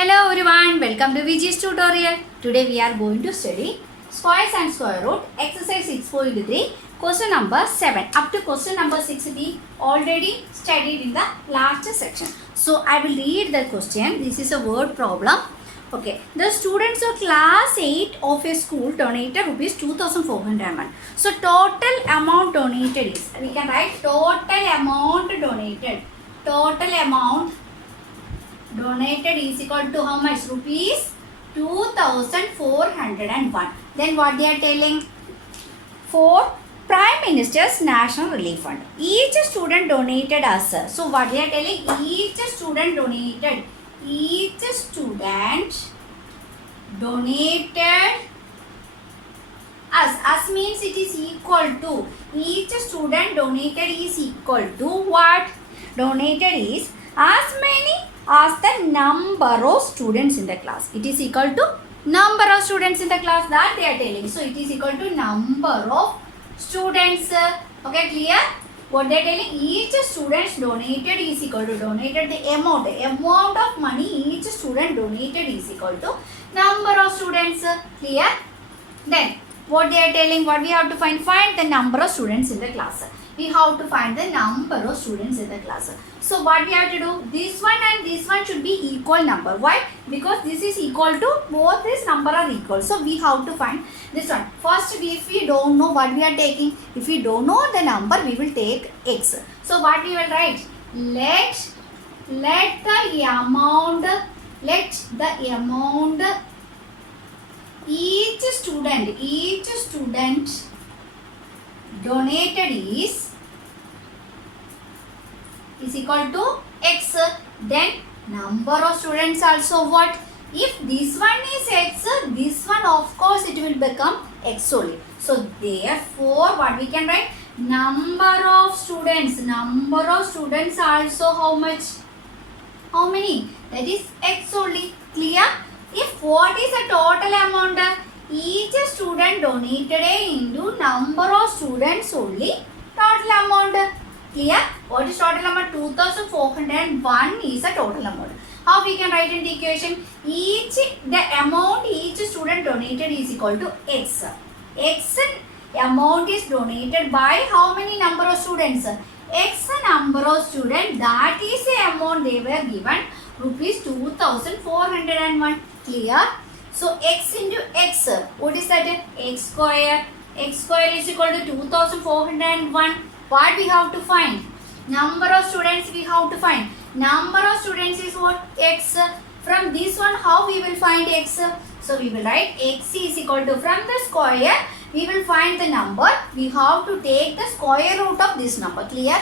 Hello everyone, welcome to VG's tutorial. Today we are going to study squares and square root exercise 6.3 question number 7. Up to question number 6 we already studied in the last section. So I will read the question. This is a word problem. Okay, the students of class 8 of a school donated rupees 2401. So total amount donated is, we can write total amount donated. Total amount donated is equal to how much? Rupees 2401. Then what they are telling? For Prime Minister's National Relief Fund, each student donated us. So what they are telling? Each student donated us. Us means it is equal to, each student donated is equal to what? Donated is as many as the number of students in the class. It is equal to number of students in the class that they are telling. So it is equal to number of students. Okay, clear? What they are telling? Each student donated is equal to, donated the amount of money each student donated is equal to number of students. Clear? Then what they are telling? What we have to find? Find the number of students in the class. We have to find the number of students in the class. So what we have to do? This one and this one should be equal number. Why? Because this is equal to, both this number are equal. So we have to find this one. First, if we don't know what we are taking, if we don't know the number, we will take x. So what we will write? Let the amount each student donated is equal to x. Then number of students also what? If this one is x, this one of course it will become x only. So therefore what we can write? Number of students also how much? How many? That is x only. Clear? If what is the total amount? Each student donated into number of students only total amount. Clear? What is total amount? 2401 is the total amount. How we can write in the equation? The amount each student donated is equal to x. X amount is donated by how many number of students? X number of students, that is the amount they were given, rupees 2401. Clear? So x into x, what is that? X square. X square is equal to 2401. What we have to find? Number of students we have to find. Number of students is what? X. From this one, how we will find x? So we will write x is equal to, from the square, we will find the number. We have to take the square root of this number. Clear?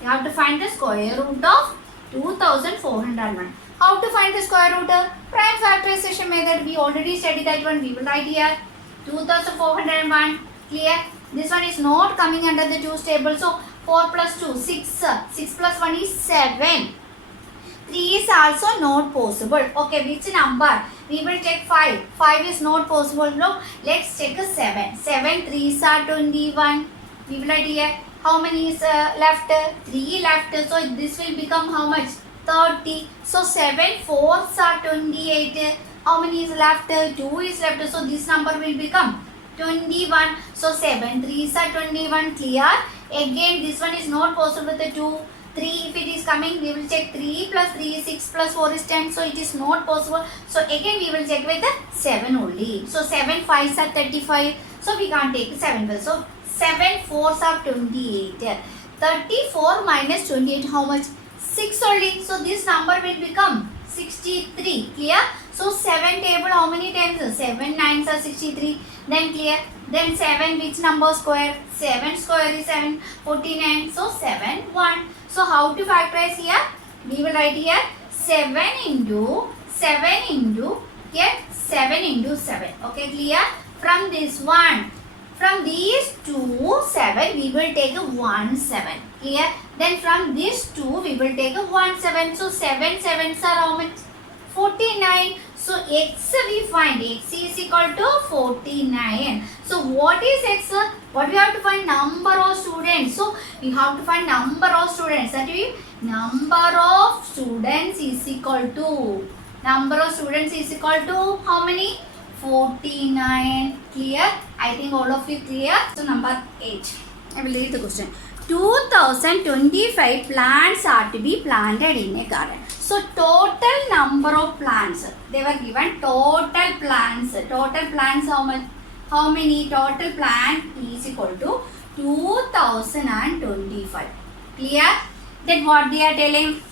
We have to find the square root of 2401. How to find the square root? Prime factorization method. We already studied that one. We will write here 2401. Clear? This one is not coming under the 2's table. So 4 plus 2, 6. 6 plus 1 is 7. 3 is also not possible. Okay, which number? We will check 5. 5 is not possible. No, let's check 7. 7 3s are 21. We will write here. How many is left? 3 left. So this will become how much? 30. So 7 4s are 28. How many is left? 2 is left. So this number will become 21. So 7 3s are 21. Clear? Again this one is not possible with the 2. 3 if it is coming, we will check 3 plus 3 is 6 plus 4 is 10. So it is not possible. So again we will check with the 7 only. So 7 5s are 35. So we can't take 7. So 7 4s are 28. 34 minus 28 how much? 6 only. So this number will become 63. Clear? So 7 table how many times? 7 9s are 63. Then clear? Then 7 which number square? 7 square is 7, 49. So 7 1. So how to factorize here? We will write here 7 into 7 into 7. Okay, clear? From this one, from these two 7 we will take a 1 7. Clear? Then from this 2 we will take a 1 7. So 7 7s are how much? 49. So x we find, x is equal to 49. So what is x? What we have to find? Number of students. So we have to find number of students. That means number of students is equal to Number of students is equal to how many? 49. Clear? I think all of you clear. So number 8. I will read the question. 2025 plants are to be planted in a garden. So total number of plants. They were given total plants. Total plants how much? How many? Total plant is equal to 2025. Clear? Then what they are telling?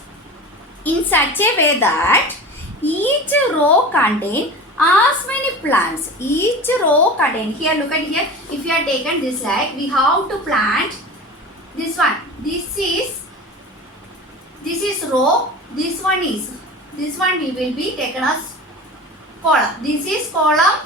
In such a way that each row contain as many plants. Each row contain. Here, look at here. If you are taken this like, we have to plant this one. This is row. This one we will be taken as column. This is column.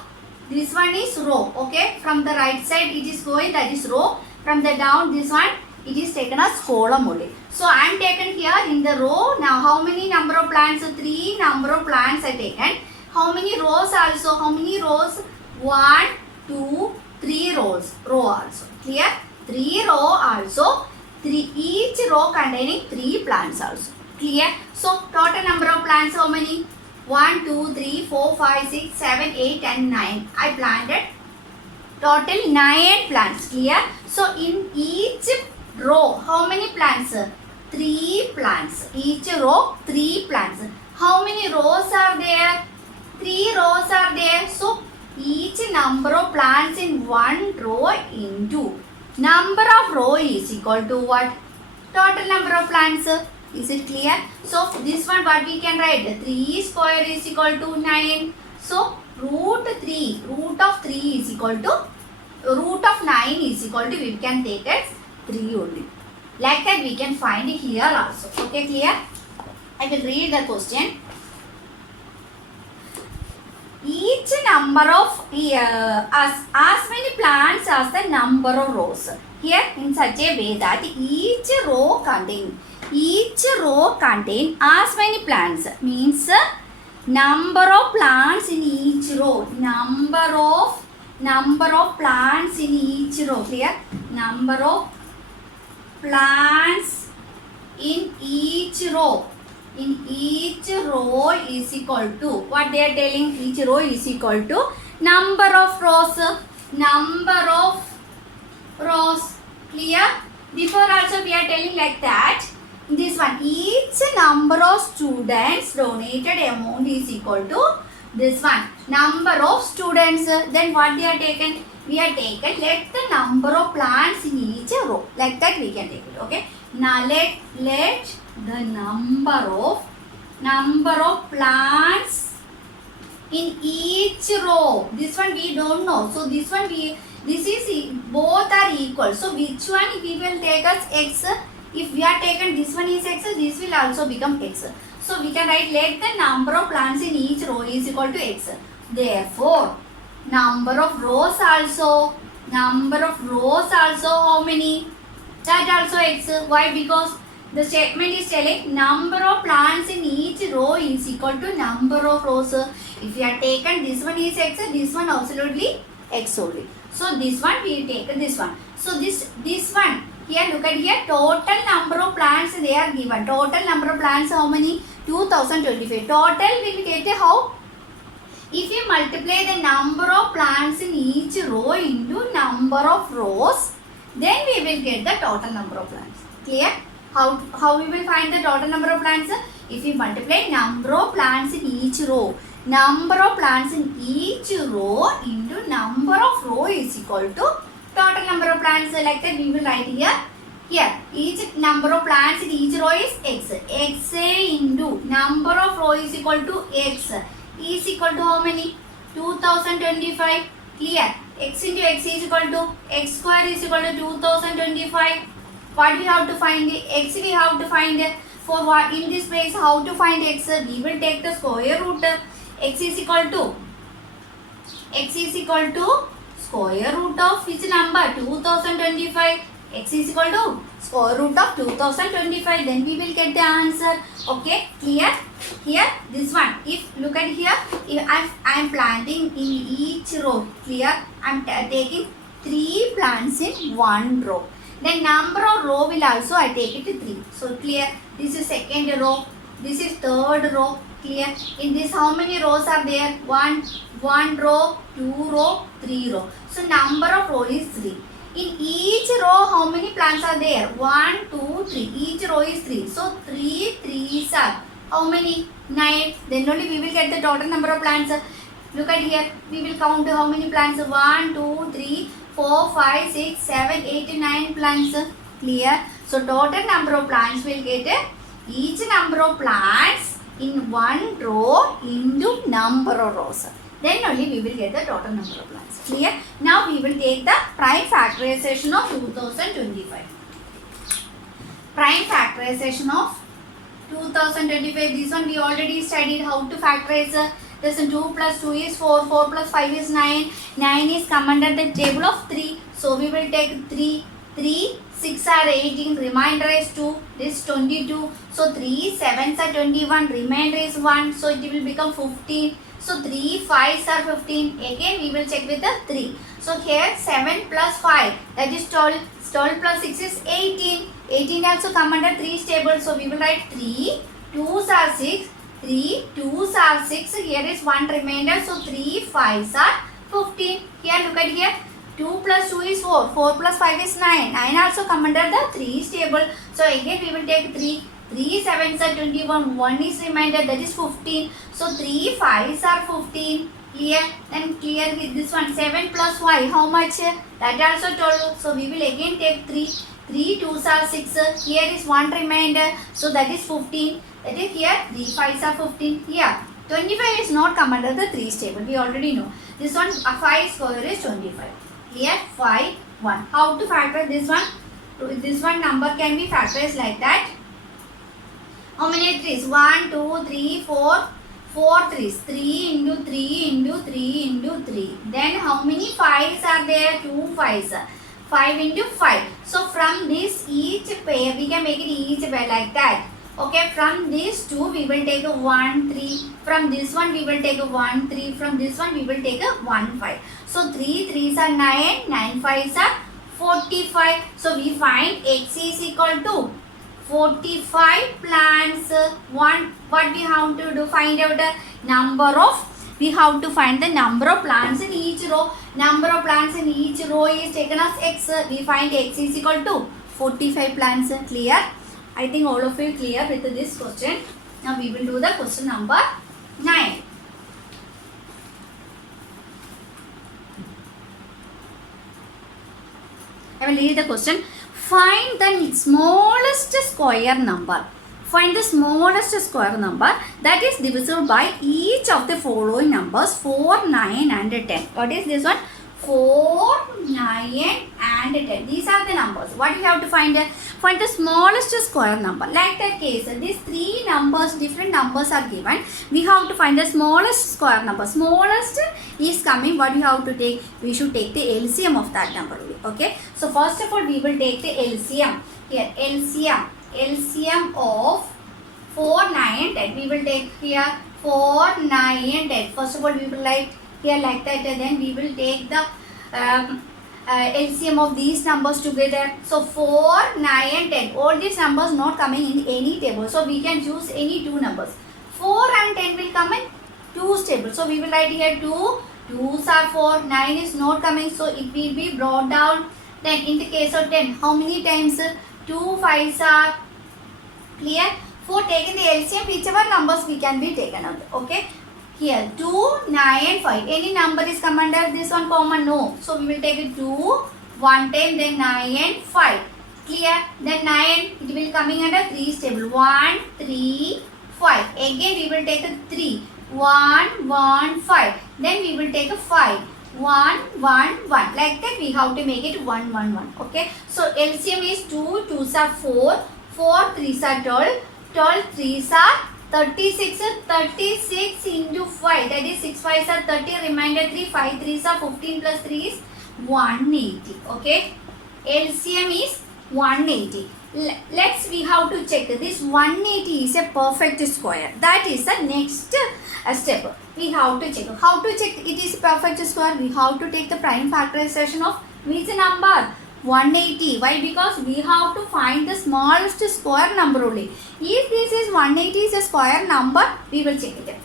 This one is row. Okay. From the right side it is going, that is row. From the down, this one it is taken as column only. So I am taken here in the row. Now how many number of plants? 3 number of plants are taken. How many rows also? How many rows? 1, 2, 3 rows. Row also. Clear? 3 row also. 3 each row containing 3 plants also. Clear? So total number of plants how many? 1, 2, 3, 4, 5, 6, 7, 8 and 9. I planted total 9 plants. Clear? So in each row how many plants? 3 plants. Each row 3 plants. How many rows are there? 3 rows are there. So each number of plants in one row into number of row is equal to what? Total number of plants. Is it clear? So this one what we can write? 3 square is equal to 9. So root of 3 is equal to root of 9 is equal to, we can take as 3 only. Like that we can find here also. Okay, clear? I will read the question. Each number of as many plants as the number of rows. Here in such a way that each row contain as many plants, means number of plants in each row. Number of plants in each row. Clear? Number of plants in each row. In each row is equal to, what they are telling? Each row is equal to number of rows. Number of rows. Clear? Before also we are telling like that. This one, each number of students donated amount is equal to this one, number of students. Then what they are taken? We are taken, let the number of plants in each row. Like that we can take it. Okay. Now let the number of plants in each row. This one we don't know. So this one this is both are equal. So which one we will take as x? If we are taken this one is x, this will also become x. So we can write, let the number of plants in each row is equal to x. Therefore, number of rows also how many? That also x. Why? Because the statement is telling number of plants in each row is equal to number of rows. If you are taken this one is x, this one absolutely x only. So this one we take this one. So this one, here look at here, total number of plants they are given. Total number of plants how many? 2025. Total will get how? If you multiply the number of plants in each row into number of rows, then we will get the total number of plants. Clear? How we will find the total number of plants? If we multiply number of plants in each row, number of plants in each row into number of row is equal to total number of plants. Like that we will write here. Here each number of plants in each row is x. X into number of row is equal to x. Is equal to how many? 2025. Clear? X into x is equal to x square is equal to 2025. What we have to find? X we have to find. For what in this place how to find x? We will take the square root. X is equal to square root of which number? 2025. X is equal to square root of 2025. Then we will get the answer. Okay, clear? Here this one, if look at here, if I am planting in each row. Clear? I am taking 3 plants in one row. Then number of row will also I take it to 3. So clear? This is second row, this is third row, Clear? In this, how many rows are there? One row, 2 row, 3 row. So number of row is 3. In each row, how many plants are there? 1, 2, 3. Each row is 3. So 3 3s are how many? 9. Then only we will get the total number of plants. Look at here. We will count how many plants. 1, 2, 3, 4, 5, 6, 7, 8, 9 plants. Clear? So total number of plants will get each number of plants in one row into number of rows. Then only we will get the total number of plants. Clear? Now we will take the prime factorization of 2025. Prime factorization of 2025. This one we already studied how to factorize. This 2 plus 2 is 4. 4 plus 5 is 9. 9 is come under the table of 3. So we will take 3. 3, 6 are 18. Remainder is 2. This 22. So 3 7s are 21. Remainder is 1. So it will become 15. So 3 5s are 15. Again we will check with the 3. So here 7 plus 5, that is 12. 12 plus 6 is 18. 18 also come under 3's table. So we will write 3 2s are 6. 3 2s are 6. Here is 1 remainder. So 3 5s are 15. Here look at here. 2 plus 2 is 4. 4 plus 5 is 9. 9 also come under the 3's table. So again we will take 3. 3 7s are 21. 1 is remainder, that is 15. So 3 5s are 15. Clear? Then clear with this one. 7 plus y, how much? That also 12. So we will again take 3. 3 2s are 6. Here is 1 remainder. So that is 15. That is here 3 5s are 15. Here 25 is not come under the 3's table. We already know. This one 5 square is 25. Here 5 1. How to factor this one? This one number can be factorized like that. How many 3's? 1 2 3 4. 4 3's. 3 into 3 into 3 into 3. Then how many 5's are there? 2 5's. 5 into 5. So from this each pair we can make it each pair like that. Okay, from this 2 we will take a 1 3. From this one we will take a 1 3. From this one we will take a 1 5. So 3 3's are 9. 9 5's are 45. So we find x is equal to 45 plants. What we have to do? Find out the number of. We have to find the number of plants in each row. Number of plants in each row is taken as x. We find x is equal to 45 plants. Clear? I think all of you clear with this question. Now we will do the question number 9. I will read the question. Find the smallest square number. Find the smallest square number that is divisible by each of the following numbers 4, 9 and 10. What is this one? 4, 9 and 10. These are the numbers. What we have to find? Find the smallest square number. Like that case, these 3 numbers, different numbers are given. We have to find the smallest square number. Smallest is coming. What we have to take? We should take the LCM of that number. Okay. So first of all, we will take the LCM. Here, LCM of 4, 9 and 10. We will take here 4, 9 and 10. First of all, we will write here like that, and then we will take the LCM of these numbers together. So 4, 9 and 10. All these numbers not coming in any table. So we can choose any 2 numbers. 4 and 10 will come in 2's table. So we will write here 2. 2's are 4. 9 is not coming. So it will be brought down. Then in the case of 10, how many times? 2 5's are clear. For taking the LCM, whichever numbers we can be taken out. Okay. Here 2, 9 and 5. Any number is come under this one common? No. So we will take it 2, 1 time, then 9 and 5. Clear? Then 9, it will coming under 3's table. 1, 3, 5. Again we will take a 3. 1, 1, 5. Then we will take a 5. 1, 1, 1. Like that we have to make it 1, 1, 1. Okay. So LCM is 2, 2's are 4. 4 3's are 12. 12 3's are 36. 36 into 5. That is 6 5's are 30. Remainder 3. 5 3's are 15 plus 3 is 180. Okay. LCM is 180. We have to check this 180 is a perfect square. That is the next step. We have to check. How to check it is perfect square? We have to take the prime factorization of which number? 180. Why? Because we have to find the smallest square number only. If this is 180 is a square number, we will check it.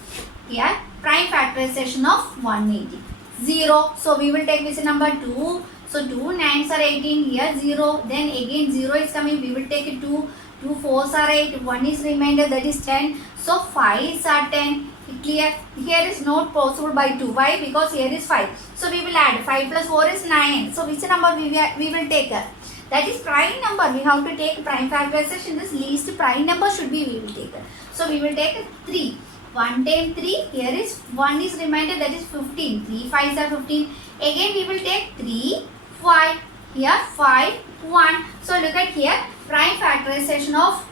Here, prime factorization of 180. 0. So we will take this number 2. So 2 9s are 18. Here 0. Then again 0 is coming. We will take 2. 2 4s are 8. 1 is remainder, that is 10. So 5s are 10. Clear? Here is not possible by 2. Why? Because here is 5. So we will add 5 plus 4 is 9. So which number we will take? That is prime number. We have to take prime factorization. This least prime number should be we will take. So we will take 3. 1 times 3. Here is 1 is remainder, that is 15. 3 5s are 15. Again we will take 3 5. Here 5 1. So look at here. Prime factorization of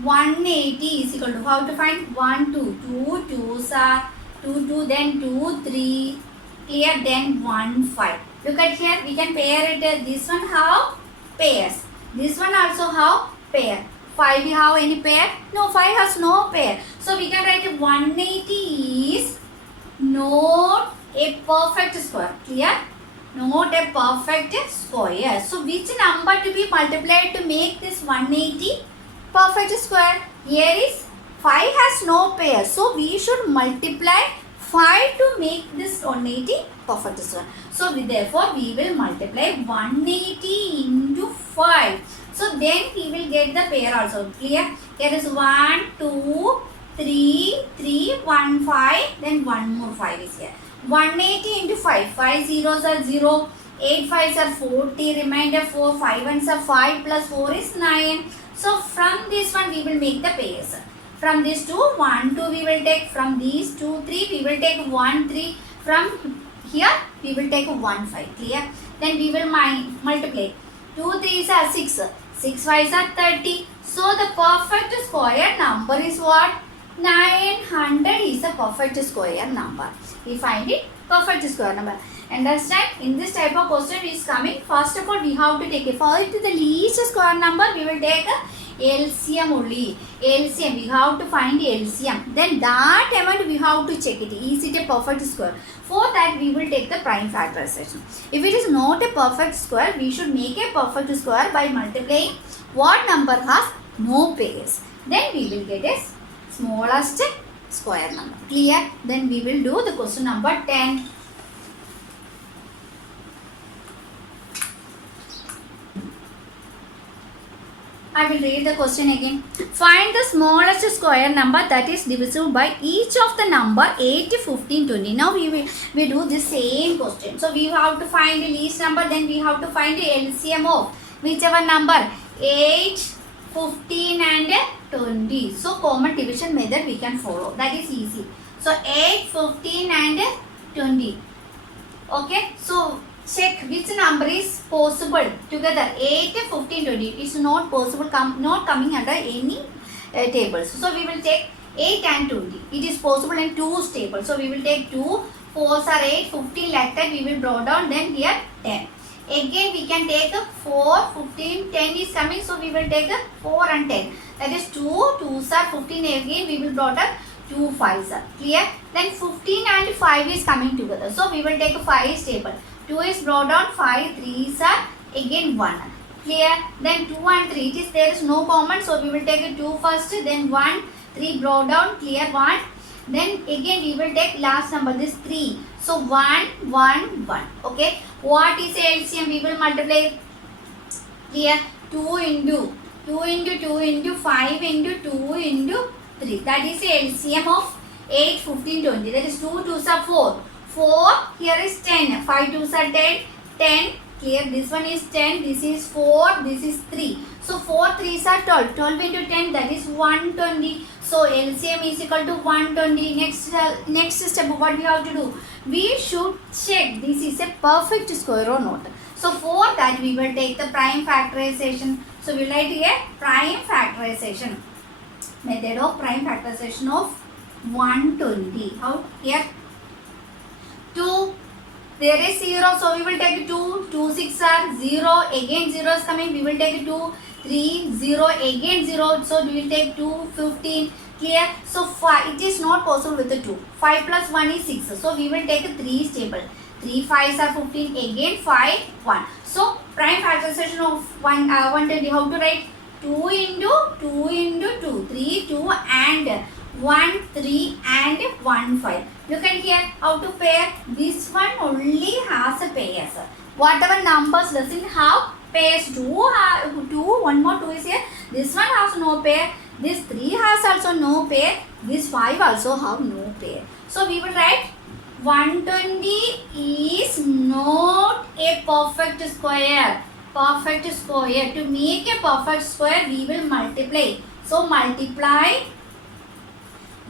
180 is equal to, how to find? 1 2. 2 2s are 2 2, then 2 3. Clear? Then 1 5. Look at here. We can pair it. This one have pairs. This one also have pair. 5 we have any pair? No, 5 has no pair. So we can write 180 is not a perfect square. Clear? Not a perfect square. So which number to be multiplied to make this 180 perfect square? Here is 5 has no pair. So we should multiply 5 to make this 180 perfect square. So therefore we will multiply 180 into 5. So then we will get the pair also. Clear? Here is 1, 2, 3, 3, 1, 5. Then one more 5 is here. 180 into 5. 5 zeros are 0. 8 5s are 40. Remainder 4. 5 1s are 5 plus 4 is 9. So from this one we will make the pairs. From this 2, 1, 2 we will take. From these 2, 3 we will take 1, 3. From here we will take 1, 5. Clear? Then we will multiply. 2 3s are 6. 6 5s are 30. So the perfect square number is what? 900 is a perfect square number. We find it perfect square number. Understand? In this type of question is coming. First of all, we have to take it. First, the least square number, we will take LCM only. LCM, we have to find LCM. Then that amount we have to check it. Is it a perfect square? For that, we will take the prime factorization. If it is not a perfect square, we should make a perfect square by multiplying what number has no pairs. Then we will get a smallest square number. Clear? Then we will do the question number 10. I will read the question again. Find the smallest square number that is divisible by each of the number 8, 15, 20. Now we do the same question. So we have to find the least number, then we have to find the LCM of whichever number 8, 15 and 20. So common division method we can follow. That is easy. So 8, 15 and 20. Okay. So check which number is possible together. 8, 15, 20. It's not possible, not coming under any tables. So we will take 8 and 20. It is possible in 2 tables. So we will take 2. 4s are 8, 15 like that. We will draw down. Then here 10. Again we can take 4, 15, 10 is coming. So we will take 4 and 10. That is 2. 2s are 15. Again we will draw down 2 5s are. Clear? Then 15 and 5 is coming together. So we will take 5 table. 2 is brought down, 5 3s are again 1. Clear? Then 2 and 3, there is no common, so we will take 2 first, then 1, 3 brought down, clear 1. Then again we will take last number, this 3. So 1, 1, 1. Okay. What is LCM? We will multiply. Clear? 2 into 2 into 2 into 5 into 2 into 3. That is the LCM of 8, 15, 20. That is 2 2s are 4. 4, here is 10, 5 2s are 10, 10, clear, this one is 10, this is 4, this is 3. So 4 3s are 12, 12 into 10, that is 120. So LCM is equal to 120. Next step, what we have to do? We should check this is a perfect square or not. So for that we will take the prime factorization. So we will write here prime factorization. Method of prime factorization of 120. How? Here 2, there is 0, so we will take 2, 2 6 are 0, again 0 is coming, we will take 2, 3, 0, again 0, so we will take 2, 15, clear? So 5, it is not possible with the 2, 5 plus 1 is 6, so we will take 3 table, 3 5s are 15. Again 5 1. So prime factorization of 120. How to write? 2 into 2 into 2. 3 2 and 1 3 and 1 5. Look at here. How to pair? This one only has a pairs. Whatever numbers doesn't have pairs. 2 one more 2 is here. This one has no pair. This 3 has also no pair. This 5 also have no pair. So we will write 120 is not a perfect square. Perfect square. To make a perfect square, we will multiply. So multiply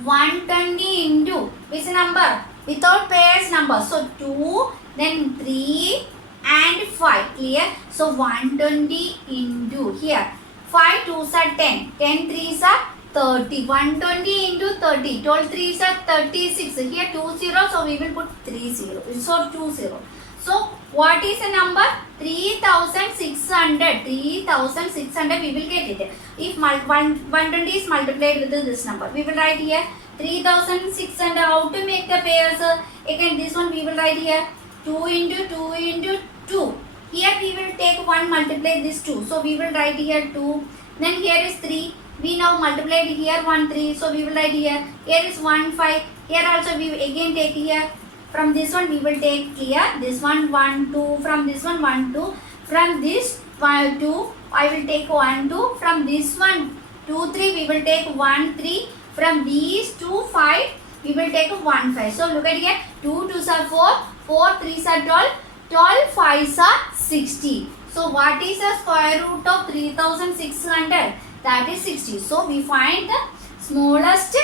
120 into which number? Without pairs number. So 2, then 3 and 5. Clear? So 120 into here. 5 2s are 10. 10 3s are 30. 120 into 30. 12 3s are 36. Here 2 0. So we will put 3 0. So 2 0. So what is the number? 3600. 3600 we will get it. If 120 is multiplied with this number, we will write here 3600. How to make the pairs? Again this one we will write here 2 into 2 into 2. Here we will take 1 multiply this 2. So we will write here 2. Then here is 3. We now multiplied here 1 3. So we will write here. Here is 1 5. Here also we again take here. From this one we will take here. This one 1 2. From this one 1 2. From this 1 2 I will take 1 2. From this one 2 3 we will take 1 3. From these 2 5 we will take 1 5. So look at here. 2 2s are 4. 4 3s are 12. 12 5s are 60. So what is the square root of 3600? That is 60. So we find the smallest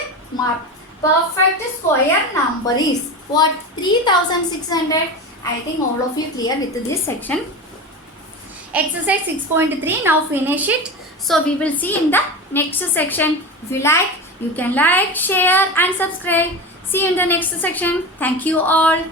perfect square number is what? 3600. I think all of you clear with this section. Exercise 6.3. Now finish it. So we will see in the next section. If you like, you can like, share and subscribe. See you in the next section. Thank you all.